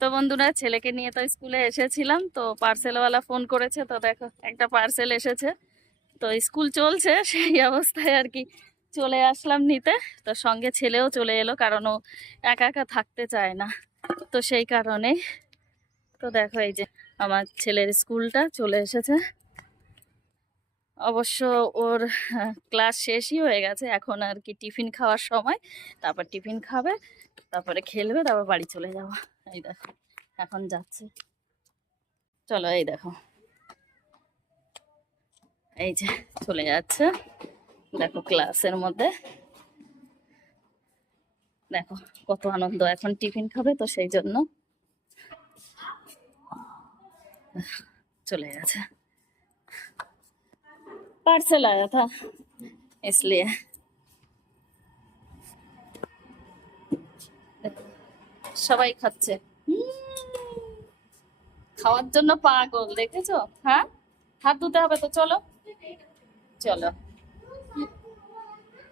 তো বন্ধুরা, ছেলেকে নিয়ে তো স্কুলে এসেছিলাম, তো পার্সেলওয়ালা ফোন করেছে, তো দেখো একটা পার্সেল এসেছে। তো স্কুল চলছে সেই অবস্থায় আর কি চলে আসলাম নিতে। তো সঙ্গে ছেলেও চলে এলো, কারণ ও একা একা থাকতে চায় না। তো সেই কারণে তো দেখো এই যে আমার ছেলের স্কুলটা চলে এসেছে। অবশ্য ওর ক্লাস শেষই হয়ে গেছে, এখন আর কি টিফিন খাওয়ার সময়। তারপর টিফিন খাবে, তারপরে খেলবে, তারপর বাড়ি চলে যাবো। এই দেখো এখন যাচ্ছে। চলো এই দেখো, এই যে চলে যাচ্ছে। দেখো ক্লাসের মধ্যে দেখো কত আনন্দ, এখন টিফিন খাবে তো সেই জন্য चले गया था। पार्सल आया था इसलिए। সবাই খাচ্ছে, খাওয়ার জন্য পাগল, দেখেছো? হ্যাঁ, হাত ধুতে হবে তো, চলো চলো।